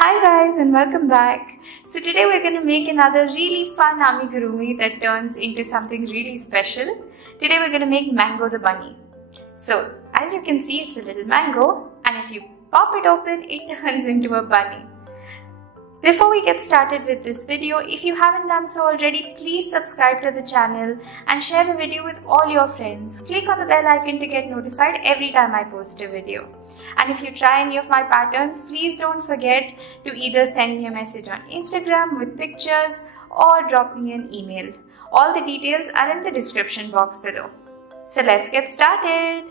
Hi guys and welcome back. So today we're going to make another really fun amigurumi that turns into something really special. Today we're going to make Mango the bunny. So as you can see, it's a little mango, and if you pop it open, it turns into a bunny. Before we get started with this video, if you haven't done so already, please subscribe to the channel and share the video with all your friends. Click on the bell icon to get notified every time I post a video. And if you try any of my patterns, please don't forget to either send me a message on Instagram with pictures or drop me an email. All the details are in the description box below. So let's get started.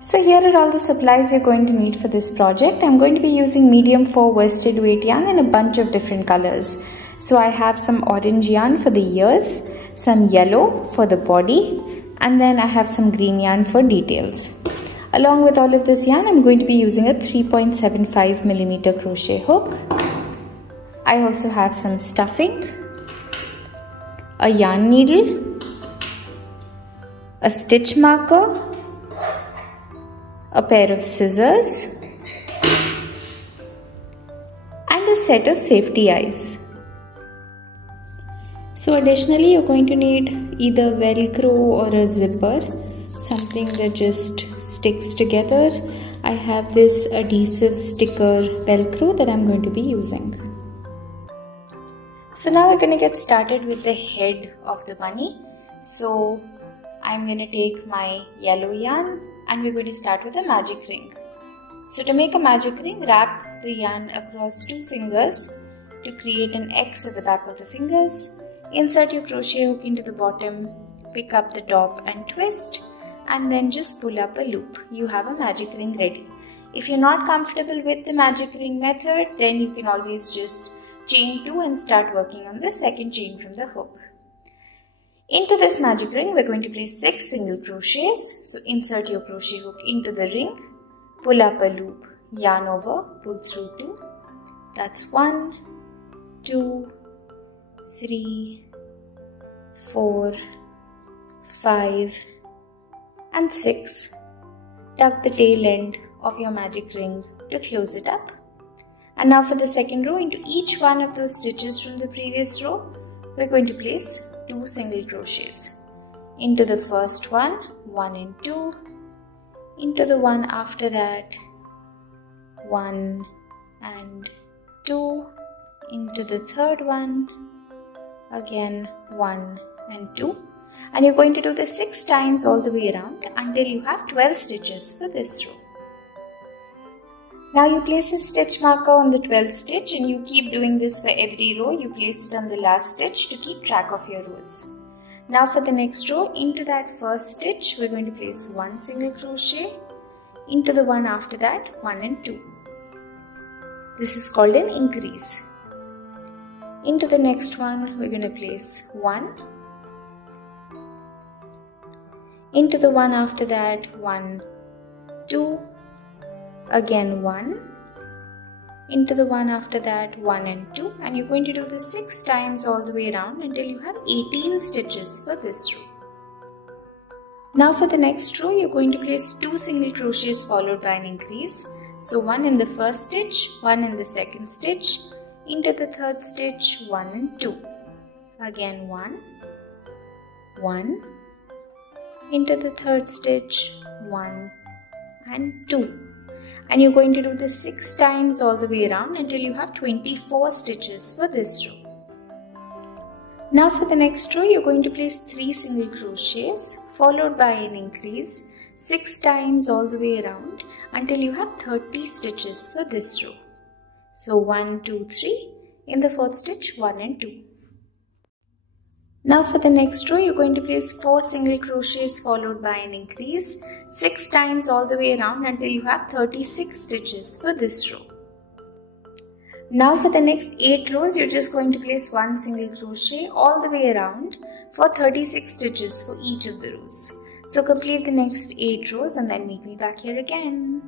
So here are all the supplies you're going to need for this project. I'm going to be using medium 4 worsted weight yarn in a bunch of different colors. So I have some orange yarn for the ears, some yellow for the body, and then I have some green yarn for details. Along with all of this yarn, I'm going to be using a 3.75mm crochet hook. I also have some stuffing, a yarn needle, a stitch marker, a pair of scissors, and a set of safety eyes. So additionally, you're going to need either Velcro or a zipper, something that just sticks together. I have this adhesive sticker Velcro that I'm going to be using. So now we're going to get started with the head of the bunny. So I'm going to take my yellow yarn and we're going to start with a magic ring. So to make a magic ring, wrap the yarn across 2 fingers to create an X at the back of the fingers. Insert your crochet hook into the bottom, pick up the top and twist, and then just pull up a loop. You have a magic ring ready. If you're not comfortable with the magic ring method, then you can always just chain 2 and start working on the second chain from the hook. Into this magic ring, we're going to place 6 single crochets. So insert your crochet hook into the ring, pull up a loop, yarn over, pull through 2. That's 1, 2, 3, 4, 5, and 6. Tuck the tail end of your magic ring to close it up. And now for the second row, into each one of those stitches from the previous row, we're going to place 2 single crochets. Into the first one, 1 and 2. Into the one after that, 1 and 2. Into the third one, again 1 and 2. And you're going to do this 6 times all the way around until you have 12 stitches for this row. Now you place a stitch marker on the 12th stitch and you keep doing this for every row. You place it on the last stitch to keep track of your rows. Now for the next row, into that first stitch, we're going to place 1 single crochet. Into the one after that, 1 and 2. This is called an increase. Into the next one, we're going to place 1. Into the one after that, 1, 2. Again 1, into the one after that, 1 and 2, and you're going to do this 6 times all the way around until you have 18 stitches for this row. Now for the next row, you're going to place 2 single crochets followed by an increase. So 1 in the first stitch, 1 in the second stitch, into the third stitch, 1 and 2. Again 1, 1, into the third stitch, 1 and 2. And you're going to do this 6 times all the way around until you have 24 stitches for this row. Now for the next row, you're going to place 3 single crochets followed by an increase 6 times all the way around until you have 30 stitches for this row. So 1, 2, 3, in the fourth stitch, 1 and 2. Now for the next row, you're going to place 4 single crochets followed by an increase 6 times all the way around until you have 36 stitches for this row. Now for the next 8 rows, you're just going to place 1 single crochet all the way around for 36 stitches for each of the rows. So complete the next 8 rows and then meet me back here again.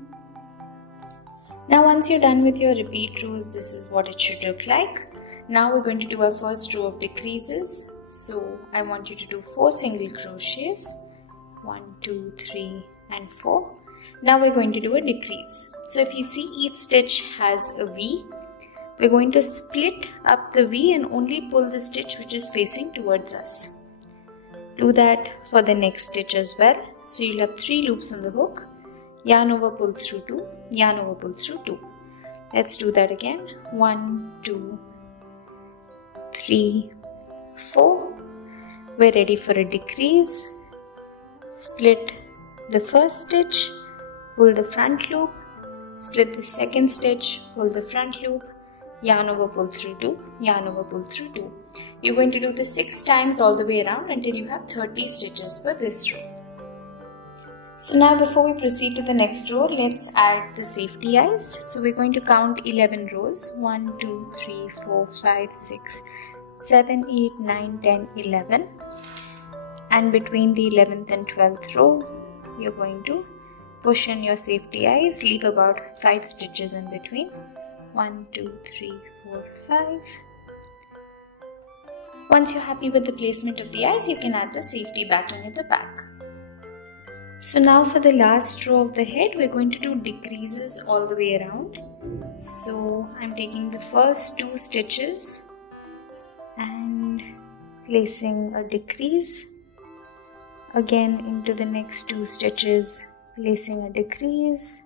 Now once you're done with your repeat rows, this is what it should look like. Now we're going to do our first row of decreases. So I want you to do 4 single crochets, 1, 2, 3 and 4. Now we're going to do a decrease. So if you see, each stitch has a V. We're going to split up the V and only pull the stitch which is facing towards us. Do that for the next stitch as well. So you'll have 3 loops on the hook. Yarn over, pull through 2, yarn over, pull through 2. Let's do that again. 1, 2, 3, 4. We're ready for a decrease. Split the first stitch, pull the front loop, split the second stitch, pull the front loop, yarn over, pull through 2, yarn over, pull through 2. You're going to do this 6 times all the way around until you have 30 stitches for this row. So now before we proceed to the next row, let's add the safety eyes. So we're going to count 11 rows. 1, 2, 3, 4, 5, 6, 7, 8, 9, 10, 11. And between the 11th and 12th row, you're going to push in your safety eyes. Leave about 5 stitches in between. 1, 2, 3, 4, 5. Once you're happy with the placement of the eyes, you can add the safety backing at the back. So now for the last row of the head, we're going to do decreases all the way around. So I'm taking the first 2 stitches and placing a decrease. Again into the next 2 stitches, placing a decrease.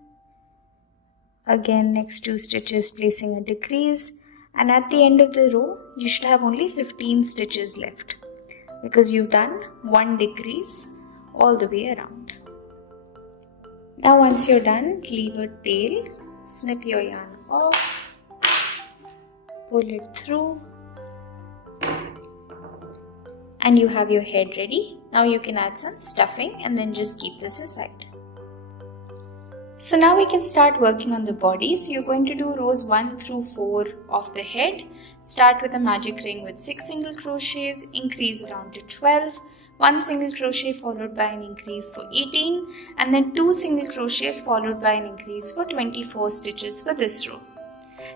Again next 2 stitches, placing a decrease. And at the end of the row, you should have only 15 stitches left because you've done 1 decrease all the way around. Now once you're done, leave a tail, snip your yarn off, pull it through, and you have your head ready. Now you can add some stuffing and then just keep this aside. So now we can start working on the body. So you're going to do rows 1 through 4 of the head. Start with a magic ring with 6 single crochets, increase around to 12. 1 single crochet followed by an increase for 18, and then 2 single crochets followed by an increase for 24 stitches for this row.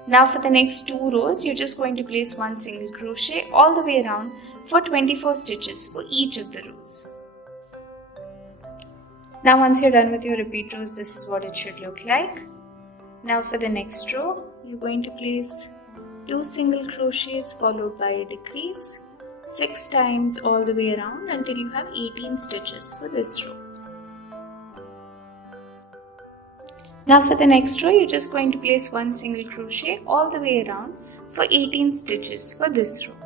Now for the next 2 rows, you're just going to place 1 single crochet all the way around for 24 stitches for each of the rows. Now once you're done with your repeat rows, this is what it should look like. Now for the next row, you're going to place 2 single crochets followed by a decrease 6 times all the way around until you have 18 stitches for this row. Now for the next row, you're just going to place 1 single crochet all the way around for 18 stitches for this row.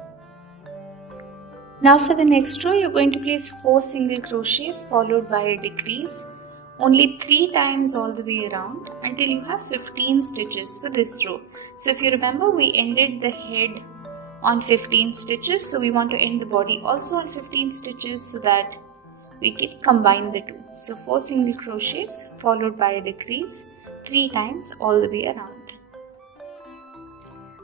Now for the next row, you're going to place 4 single crochets followed by a decrease only 3 times all the way around until you have 15 stitches for this row. So if you remember, we ended the head on 15 stitches, so we want to end the body also on 15 stitches so that we can combine the two. So 4 single crochets followed by a decrease 3 times all the way around.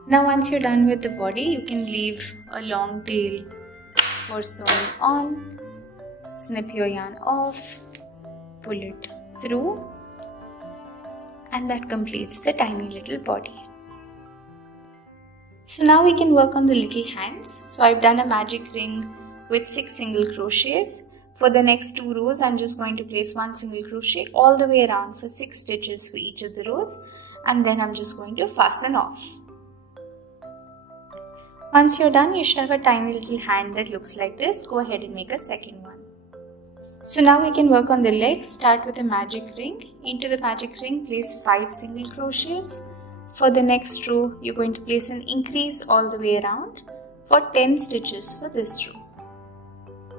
Now once you're done with the body, you can leave a long tail for sewing on. Snip your yarn off, pull it through, and that completes the tiny little body. So now we can work on the little hands. So I've done a magic ring with 6 single crochets. For the next 2 rows, I'm just going to place 1 single crochet all the way around for 6 stitches for each of the rows, and then I'm just going to fasten off. Once you're done, you should have a tiny little hand that looks like this. Go ahead and make a second one. So now we can work on the legs. Start with a magic ring. Into the magic ring, place 5 single crochets. For the next row, you're going to place an increase all the way around for 10 stitches for this row.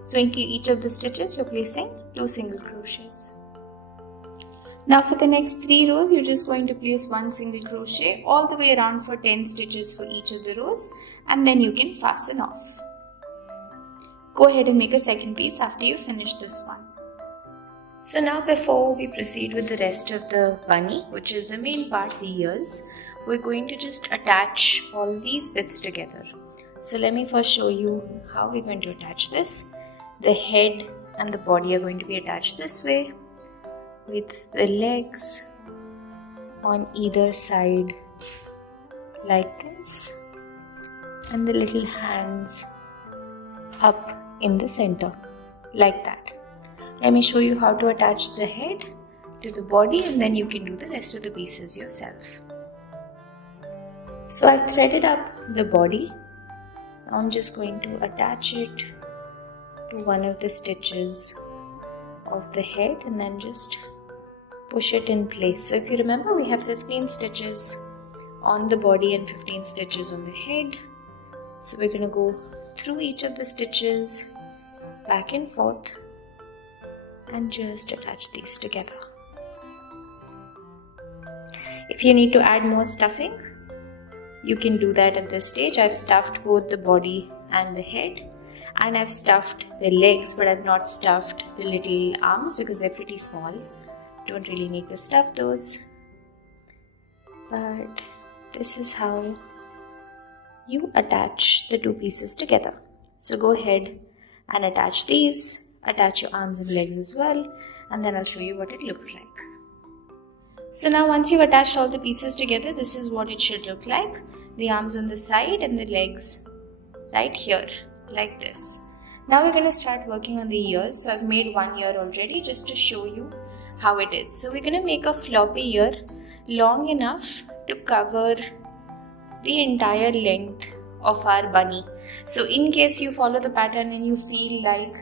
So into each of the stitches, you're placing 2 single crochets. Now for the next 3 rows, you're just going to place 1 single crochet all the way around for 10 stitches for each of the rows, and then you can fasten off. Go ahead and make a second piece after you finish this one. So now before we proceed with the rest of the bunny, which is the main part, the ears, we're going to just attach all these bits together. So let me first show you how we're going to attach this. The head and the body are going to be attached this way, with the legs on either side like this, and the little hands up in the center like that. Let me show you how to attach the head. to the body, and then you can do the rest of the pieces yourself. So I've threaded up the body. Now I'm just going to attach it to one of the stitches of the head and then just push it in place. So if you remember, we have 15 stitches on the body and 15 stitches on the head. So we're going to go through each of the stitches back and forth and just attach these together. If you need to add more stuffing, you can do that at this stage. I've stuffed both the body and the head, and I've stuffed the legs, but I've not stuffed the little arms because they're pretty small. Don't really need to stuff those. But this is how you attach the two pieces together. So go ahead and attach these, attach your arms and legs as well, and then I'll show you what it looks like. So now once you've attached all the pieces together, this is what it should look like. The arms on the side and the legs right here, like this. Now we're going to start working on the ears. So I've made one ear already just to show you how it is. So we're going to make a floppy ear long enough to cover the entire length of our bunny. So in case you follow the pattern and you feel like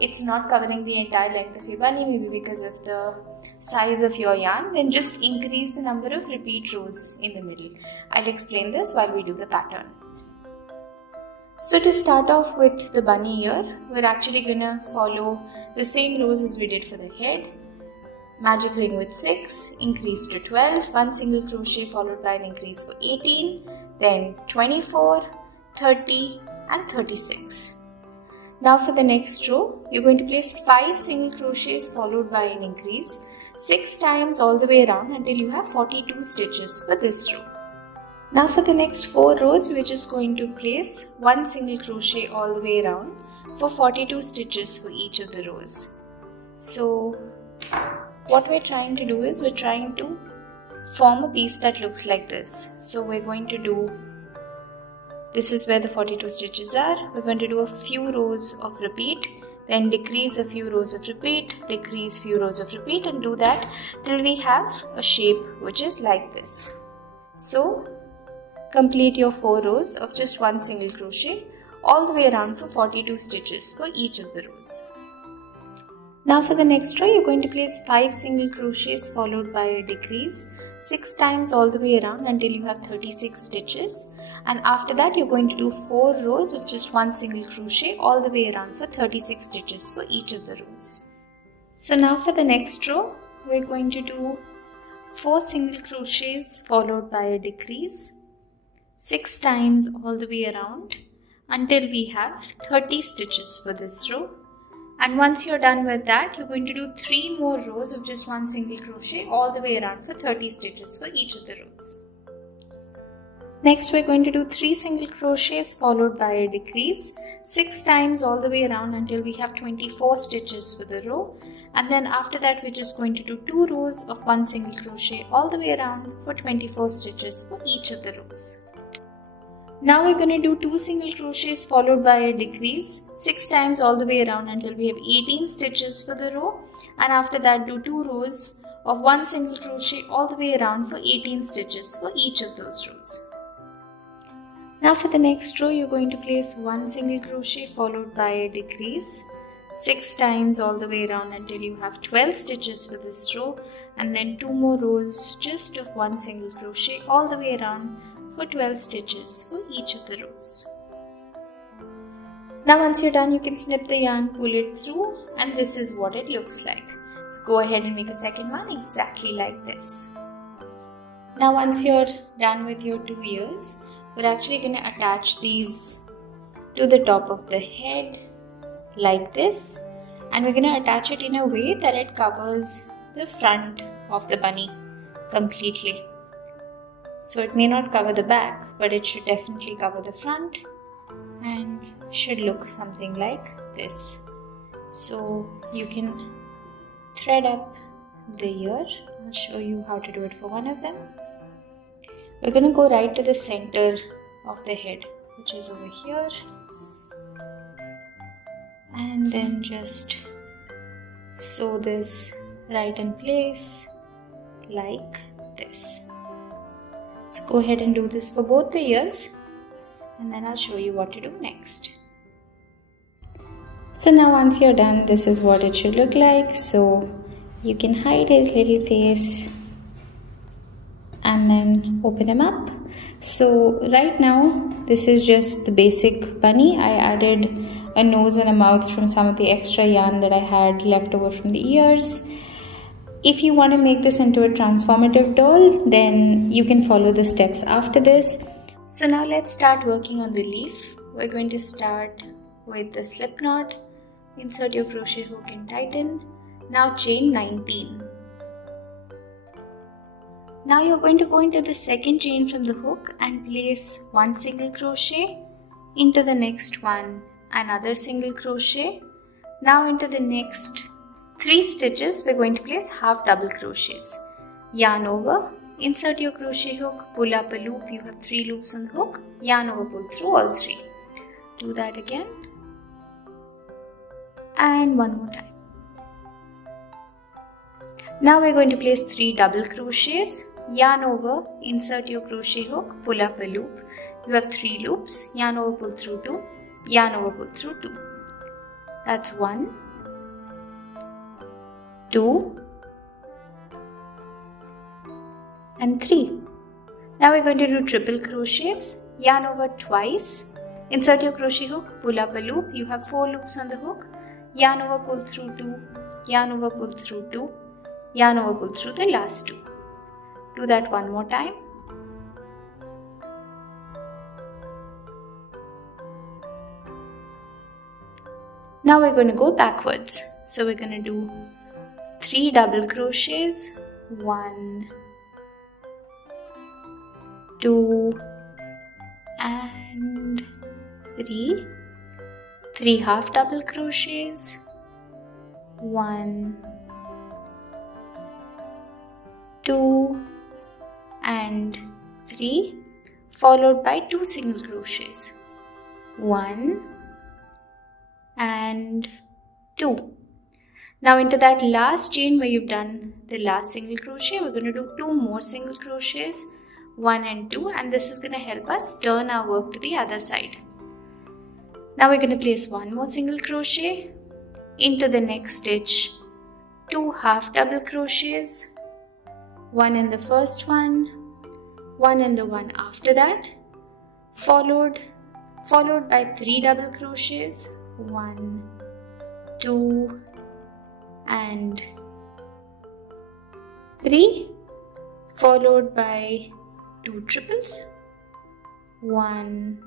it's not covering the entire length of your bunny, maybe because of the size of your yarn, then just increase the number of repeat rows in the middle. I'll explain this while we do the pattern. So to start off with the bunny ear, we're actually gonna follow the same rows as we did for the head. Magic ring with 6, increase to 12, 1 single crochet followed by an increase for 18, then 24, 30 and 36. Now for the next row, you're going to place 5 single crochets followed by an increase 6 times all the way around until you have 42 stitches for this row. Now for the next 4 rows, we're just going to place 1 single crochet all the way around for 42 stitches for each of the rows. So what we're trying to do is we're trying to form a piece that looks like this. So we're going to do, this is where the 42 stitches are. We're going to do a few rows of repeat, then decrease a few rows of repeat, decrease few rows of repeat, and do that till we have a shape which is like this. So complete your 4 rows of just 1 single crochet all the way around for 42 stitches for each of the rows. Now for the next row, you're going to place 5 single crochets followed by a decrease 6 times all the way around until you have 36 stitches, and after that you're going to do 4 rows of just 1 single crochet all the way around for 36 stitches for each of the rows. So now for the next row, we're going to do 4 single crochets followed by a decrease 6 times all the way around until we have 30 stitches for this row. And once you're done with that, you're going to do 3 more rows of just 1 single crochet all the way around for 30 stitches for each of the rows. Next, we're going to do 3 single crochets followed by a decrease 6 times all the way around until we have 24 stitches for the row. And then after that, we're just going to do 2 rows of 1 single crochet all the way around for 24 stitches for each of the rows. Now we're going to do 2 single crochets followed by a decrease 6 times all the way around until we have 18 stitches for the row, and after that do 2 rows of 1 single crochet all the way around for 18 stitches for each of those rows. Now for the next row, you're going to place 1 single crochet followed by a decrease 6 times all the way around until you have 12 stitches for this row, and then 2 more rows just of 1 single crochet all the way around for 12 stitches for each of the rows. Now once you're done, you can snip the yarn, pull it through, and this is what it looks like. So go ahead and make a second one exactly like this. Now once you're done with your 2 ears, we're actually going to attach these to the top of the head like this, and we're going to attach it in a way that it covers the front of the bunny completely. So it may not cover the back, but it should definitely cover the front and should look something like this. So you can thread up the ear. I'll show you how to do it for one of them. We're going to go right to the center of the head, which is over here, and then just sew this right in place like this. So go ahead and do this for both the ears, and then I'll show you what to do next. So now once you're done, this is what it should look like. So you can hide his little face and then open him up. So right now this is just the basic bunny. I added a nose and a mouth from some of the extra yarn that I had left over from the ears. If you want to make this into a transformative doll, then you can follow the steps after this. So now let's start working on the leaf. We're going to start with the slip knot. Insert your crochet hook and tighten. Now chain 19. Now you're going to go into the second chain from the hook and place one single crochet, into the next one another single crochet. Now into the next 3 stitches we're going to place half double crochets. Yarn over, insert your crochet hook, pull up a loop. You have 3 loops on the hook. Yarn over, pull through all 3. Do that again and one more time. Now we're going to place 3 double crochets. Yarn over, insert your crochet hook, pull up a loop. You have 3 loops. Yarn over, pull through 2. Yarn over, pull through 2. That's 1, 2 and 3. Now we're going to do triple crochets. Yarn over twice. Insert your crochet hook, pull up a loop. You have 4 loops on the hook. Yarn over, pull through 2. Yarn over, pull through 2. Yarn over, pull through the last 2. Do that one more time. Now we're going to go backwards. So we're going to do 3 double crochets. 1, 2 and 3. 3 half double crochets. 1, 2 and 3, followed by 2 single crochets. 1 and 2. Now into that last chain where you've done the last single crochet, we're going to do 2 more single crochets, 1 and 2, and this is going to help us turn our work to the other side. Now we're going to place 1 more single crochet, into the next stitch 2 half double crochets, 1 in the first one, 1 in the one after that, followed by 3 double crochets, 1, 2 and 3, followed by 2 triples, 1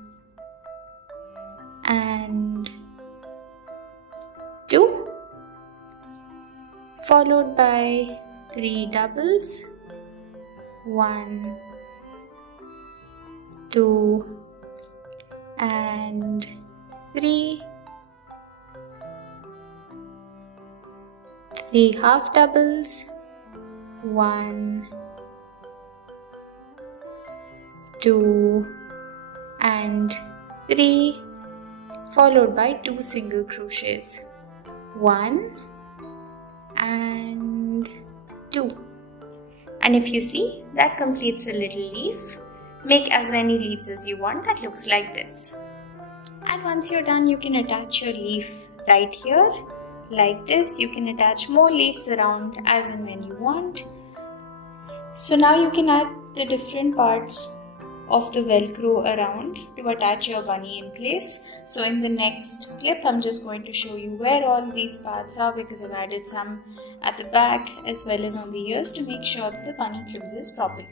and 2, followed by 3 doubles, 1, 2 and 3, 3 half doubles, 1, 2 and 3, followed by 2 single crochets, 1 and 2. And if you see, that completes a little leaf. Make as many leaves as you want that looks like this. And once you're done, you can attach your leaf right here like this. You can attach more leaves around as and when you want. So now you can add the different parts of the velcro around to attach your bunny in place. So in the next clip, I'm just going to show you where all these parts are, because I've added some at the back as well as on the ears to make sure that the bunny closes properly.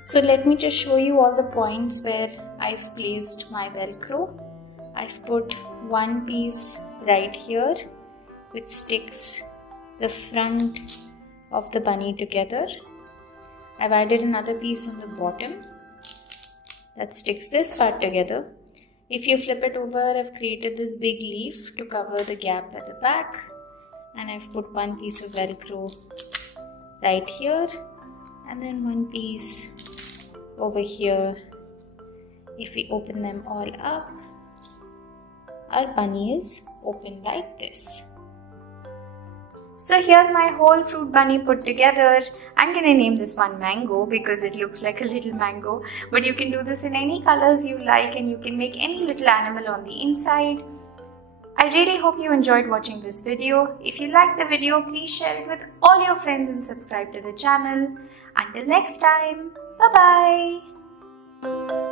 So let me just show you all the points where I've placed my velcro. I've put one piece right here which sticks the front of the bunny together. I've added another piece on the bottom that sticks this part together. If you flip it over, I've created this big leaf to cover the gap at the back, and I've put one piece of velcro right here and then one piece over here. If we open them all up, our bunny is open like this. So here's my whole fruit bunny put together. I'm gonna name this one Mango because it looks like a little mango. But you can do this in any colors you like, and you can make any little animal on the inside. I really hope you enjoyed watching this video. If you liked the video, please share it with all your friends and subscribe to the channel. Until next time, bye-bye.